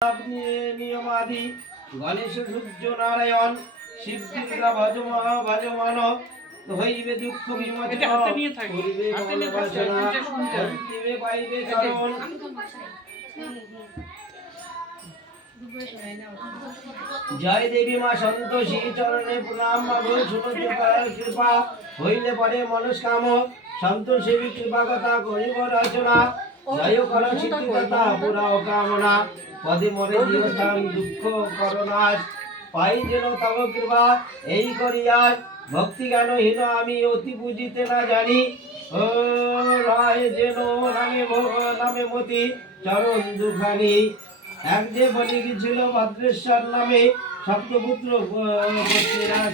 নিয়মাদি গণেশ সূর্য নারায়ণ শিব দুর্গা ভজমান হইবে দুঃখ বিমোচন করিবে মনোবাসনা দিবে পাইবে চরণ। জয় দেবী মা সন্তোষী চরণে প্রণাম মাগো শুনো কৃপা হইলে পরে মনস্কাম সন্তোষী কৃপা কথা করিব রচনা জয় কর সিদ্ধিদাতা পুরাও কামনা পদে মরে দিও স্থান দুঃখ করোনাশ পাই যেন তব কৃপা এই করিয়াস ভক্তি জ্ঞানহীন আমি অতি বুঝিতে না জানি ও রায় যেন নামে মতি চরণ দুখানি এক যে বলি গেছিল ভদ্রেশ্বর নামে সপ্তপুত্র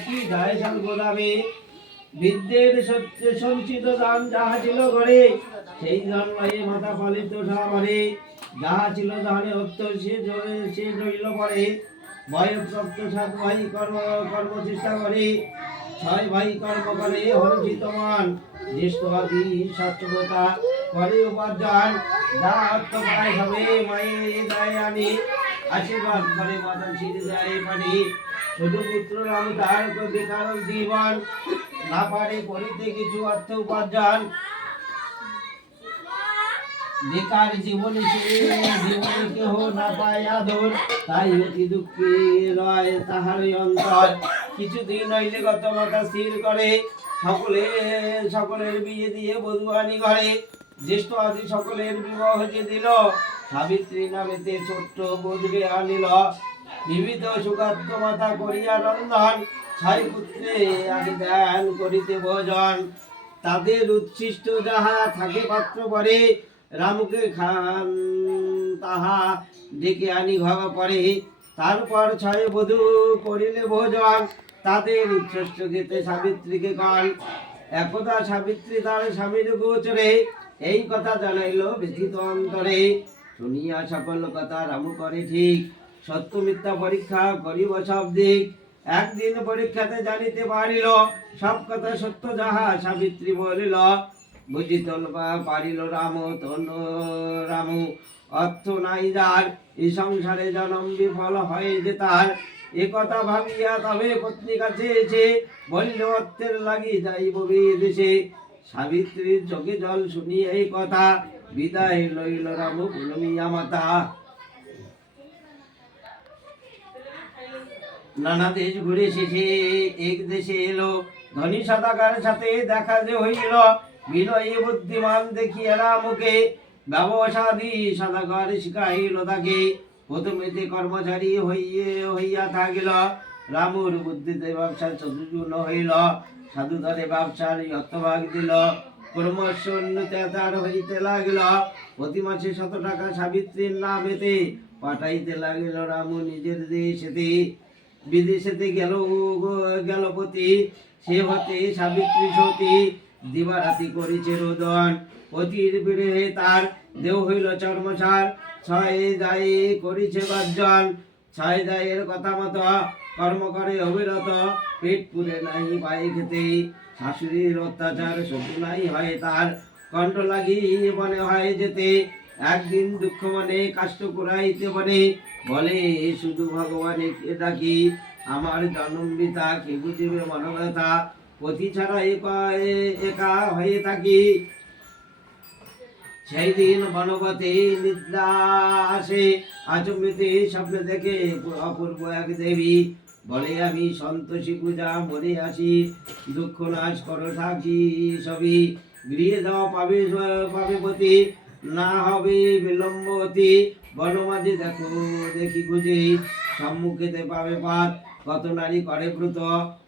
কি যায় গোদামে বিদ্যের সঞ্চিত দান যাহা ছিল ঘরে সেই জন্মে মাতা ফলিত সামরে যাহা ছিল ধানে অর্থ সে রইল পরে বয়স সপ্ত সাত ভাই কর্ম চেষ্টা করে ছয় ভাই কর্ম করে হরজিত মান জ্যেষ্ঠ আদি সচ্চবতা করে উপার্জন যা অর্থ পায় হবে মায়ে দেয় আনি আশীর্বাদ করে মাতা শির দেয় পানি ছোট পুত্র রাম তার বেকার জীবন না পারে করিতে কিছু অর্থ উপার্জন বেকার জীবনে কেহ না পায় আদর তাই অতি দুঃখী রয় তাহার অন্তর কিছুদিন হইলে গত মাতা স্থির করে সকলের বিয়ে দিয়ে বধূয়ানি ঘরে জ্যেষ্ঠ আদি সকলের বিবাহ যে দিল সাবিত্রী নামেতে ছোট্ট বধূকে আনিল বিবিধ সুখাদ্য মাতা করিয়া রন্ধন ছয় পুত্রে আদি ধ্যান করিতে ভোজন তাদের উচ্ছিষ্ট যাহা থাকে পাত্র পরে রামকে খান তাহা ডেকে আনি ঘর পরে তারপর ছয় বধূ করিলে ভোজন তাদের উচ্ছ্বষ্ট গেতে সাবিত্রীকে গান একদা সাবিত্রী তার স্বামীর গোচরে এই কথা জানাইল ব্যথিত অন্তরে শুনিয়া সকল কথা রামু করে ঠিক সত্য মিথ্যা পরীক্ষা করিব সব দিক একদিন পরীক্ষাতে জানিতে পারিল সব কথা সত্য যাহা সাবিত্রী বলিল বুঝিত পারিল রামু অর্থ নাই যার এই সংসারে জনম বিফল হয় যে তার এ কথা ভাবিয়া তবে পত্নী কাছে এসে বলিল অর্থের লাগি যাইব বিদেশে সাবিত্রীর চোখে জল শুনি এই কথা বিদায় লইল রাম ভুলমিয়া মাতা নানা দেশ ঘুরে শেষে এক দেশে এলো ধনী সদাগার সাথে দেখা যে হইল বিনয়ী বুদ্ধিমান দেখিয়া রামকে ব্যবসাদী সদাগর শিখাইল তাকে প্রথমেতে কর্মচারী হইয়া থাকিল রামুর বুদ্ধিতে ব্যবসা চতুর্গুণ হইল সাধুধারে ব্যবসার অর্থভাগ দিল ক্রমশ উন্নতি তার হইতে লাগিল প্রতি মাসে 100 টাকা সাবিত্রীর নামেতে পাঠাইতে লাগিল রামু নিজের দেশেতে বিদেশেতে গেল পতি সে হতে সাবিত্রী সতী দিবারাতি করিছে রোদন পতির বিরহে তার দেহ হইল চর্মসার ছয় দায় করিছে বাজন ছয় দায়ের কথা মতো কর্ম করে অবিরত পেট পুরে নাই পায়ে খেতে শাশুড়ির অত্যাচার সহ্য নাই হয় তার কণ্ঠ লাগি বনে হয় যেতে একদিন দুঃখ মনে কষ্ট কুড়াইতে বনে বলে শুধু ভগবানকে ডাকি আমার জন্ম বিতা কে বুঝিবে মনোব্যথা পতি ছাড়া একা হয়ে থাকি সেই দিন বনপথে নিদ্রা আসে আচম্বিতে স্বপ্নে দেখে অপূর্ব এক দেবী বলে আমি সন্তোষী পূজা মরে আসি দুঃখ নাশ করো থাকি সবই গৃহে যাওয়া পাবে পতি না হবে বিলম্বতি বনমাঝে দেখো দেখি খুঁজে সম্মুখেতে পাবে পাত কত নারী করে ব্রত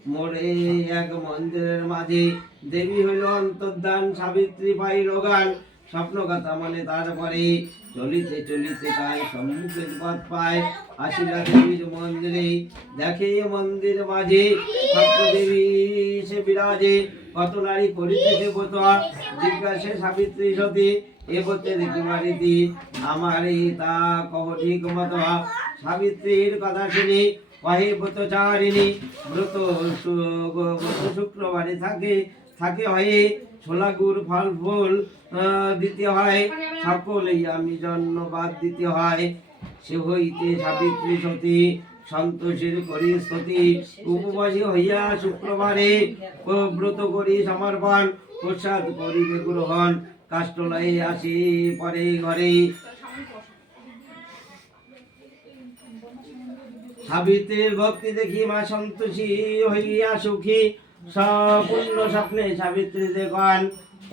মোরে এক মন্দিরের মাঝে দেবী হইল অন্তর্ধান সাবিত্রী পাইল গান স্বপ্ন কথা মনে তারপরে চলিতে চলিতে তাই সম্মুখের পথ পায় আসিলা দেবীর মন্দিরে দেখে মন্দির মাঝে স্বপ্ন দেবী সে বিরাজে কত নারী করিতেছে ব্রত জিজ্ঞাসে সাবিত্রী সতী এ পথে দেখি মারিতি আমার তা কহ ঠিক মত সাবিত্রীর কথা শুনি কহে ব্রতচারিণী ব্রত শুক্রবারে থাকে হয়ে ছোলা গুড় ফল দিতে হয় সকলেই আমি জন্মবাদ দিতে হয় সে হইতে সাবিত্রী সতী সন্তোষের করি স্তুতি উপবাসী হইয়া শুক্রবারে ব্রত করি সমর্পণ প্রসাদ করিবে গ্রহণ কাষ্টলয়ে আসি পরে ঘরে সাবিত্রীর ভক্তি দেখি মা সন্তোষী হইয়া সুখী সম্পূর্ণ স্বপ্নে সাবিত্রী দেখান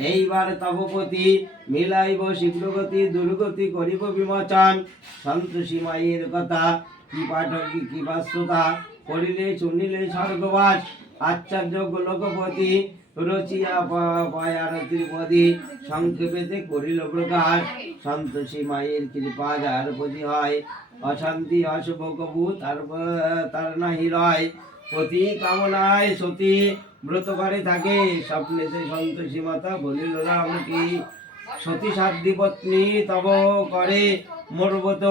এইবার তপপতি মিলাইব শীঘ্রগতি দুর্গতি করিব বিমোচন সন্তোষী মায়ের কথা কি পাঠকি কি বাস্তুতা করিলে শুনিলে স্বর্গবাস আচার্য গোলকপতি রচিয়া পায়ার ত্রিপদী সংক্ষেপেতে করিল প্রকাশ সন্তোষী মায়ের কৃপা যার প্রতি হয় অশান্তি অশুভ কবু তার নাহি রয় পতি কামনায় সতী ব্রত করে থাকে স্বপ্নেতে সন্তোষী মাতা বলিল রাম কি সতী সাধ্য পত্নী তব করে মরবত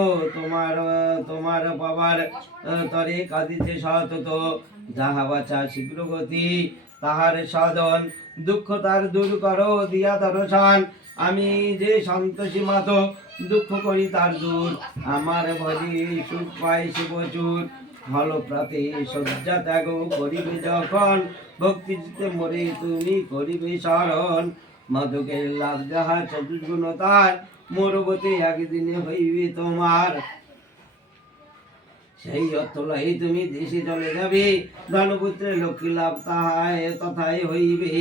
তোমার বাবার তরে কাঁদিছে সতত যাহা বাচা শীঘ্র গতি তাহার সাধন দুঃখ তার দূর করো দিয়া দর্শন আমি যে সন্তোষী মাত দুঃখ করি তার দূর আমার ভরি সুখ পাই সে প্রচুর ফল প্রাতে শয্যা ত্যাগ করিবে যখন ভক্তি জিতে মরে তুমি করিবে শরণ মাধকের লাভ যাহা চতুর্গুণ তার মোরবতে একদিনে হইবে তোমার সেই অর্থলয়ে তুমি দেশে চলে যাবে ধনপুত্রের লক্ষ্মী লাভ তাহায় তথায় হইবে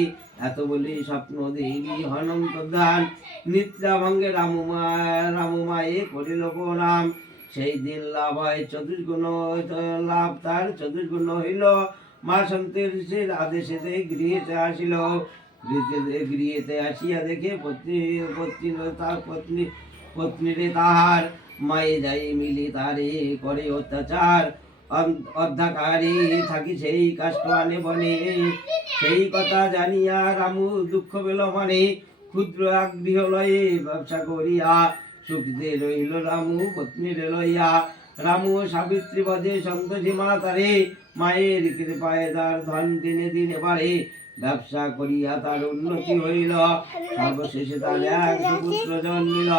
এত বলি স্বপ্ন দেবী হনন্ত দান নিদ্রা ভঙ্গে রামুমায়ে করিল প্রণাম সেই দিন লাভ হয় চতুর্গুণ লাভ তার চতুর্গুণ হইল মা সন্তোষীর আদেশেতে গৃহেতে আসিল গৃহেতে আসিয়া দেখে পত্নীরে তাহার মায়ে যাই মিলি তারে করে অত্যাচার অর্ধাকারী থাকি সেই কাষ্ট আনে বনে সেই কথা জানিয়া রামু দুঃখ পেল মানে ক্ষুদ্র এক গৃহলয়ে ব্যবসা করিয়া সুখে রইল রামু পত্নীরে লইয়া রামু সাবিত্রী বধে সন্তোষী মা তারে মায়ের কৃপায় তার ধন দিনে দিনে বাড়ে ব্যবসা করিয়া তার উন্নতি হইল সর্বশেষে তার এক পুত্র জন্মিল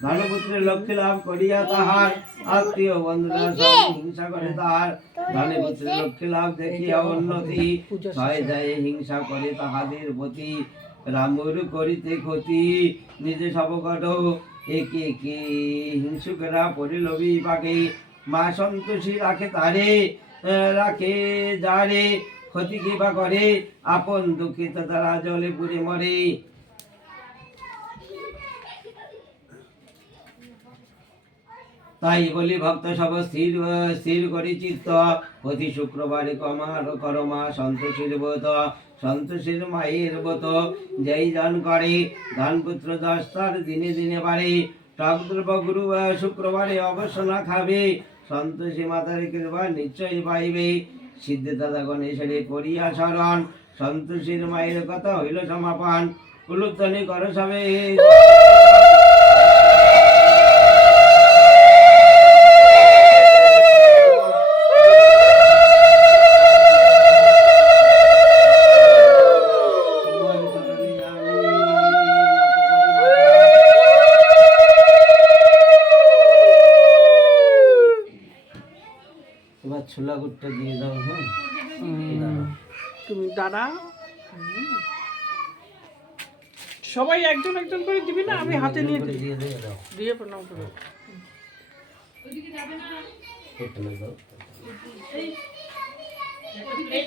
ধনপুত্রের লক্ষ্যে লাভ করিয়া তাহার আত্মীয় বন্ধুরা সব হিংসা করে তার ধনপুত্রের লক্ষ্যে লাভ দেখিয়া উন্নতি ছয় যায় হিংসা করে তাহাদের প্রতি রামুর করিতে ক্ষতি নিজে সবকট একে একে হিংসুকেরা পড়িল বিপাকে মা সন্তোষী রাখে তারে রাখে যারে ক্ষতি কিবা করে আপন দুঃখিত তারা জলে পুড়ে মরে তাই বলি ভক্ত সব স্থির করি চিত্ত প্রতি শুক্রবারে করমা সন্তোষীর ব্রত সন্তোষীর মায়ের ব্রত যেই জন করে ধনপুত্র দশটার দিনে দিনে বাড়ে টক দ্রব্য গুরু শুক্রবারে অবশ্য না খাবে সন্তোষী মাতার কৃপা নিশ্চয়ই পাইবে সিদ্ধ দাদা গণেশের করিয়া শরণ সন্তোষীর মায়ের কথা হইল সমাপন উলুধ্বনি কর সবে ছোলা গুড়টা দিয়ে দাও হ্যাঁ তুমি দাঁড়া সবাই একজন একজন করে দিবি না আমি হাতে নিয়ে দিয়ে প্রণাম করো